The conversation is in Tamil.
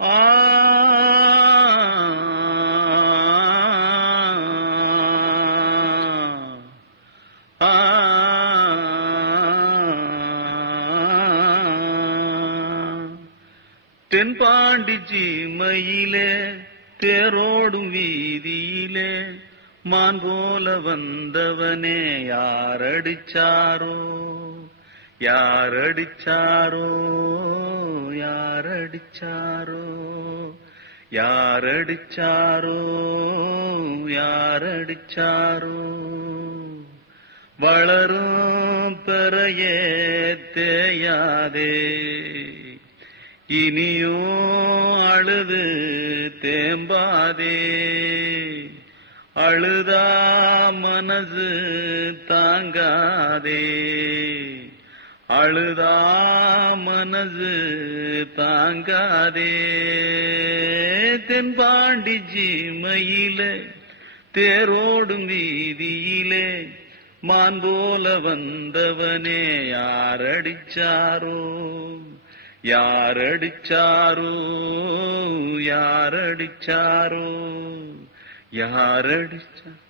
ஆ ஆ தென்பாண்டி சீமையிலே தேரோடும் வீதியிலே மான் போல வந்தவனே யாரடிச்சாரோ யாரடிச்சாரோ யாரடிச்சாரோ யாரடிச்சாரோ யாரடிச்சாரோ வளரும் பெறையே தேயாதே இனியும் அழுது தேம்பாதே அழுதா மனசு தாங்காதே அழுதா மனசு தாங்காதே தென்பாண்டி சீமையிலே தேரோடும் வீதியிலே மான் போல வந்தவனே யாரடிச்சாரோ யாரடிச்சாரோ யாரடிச்சாரோ யாரடிச்சாரோ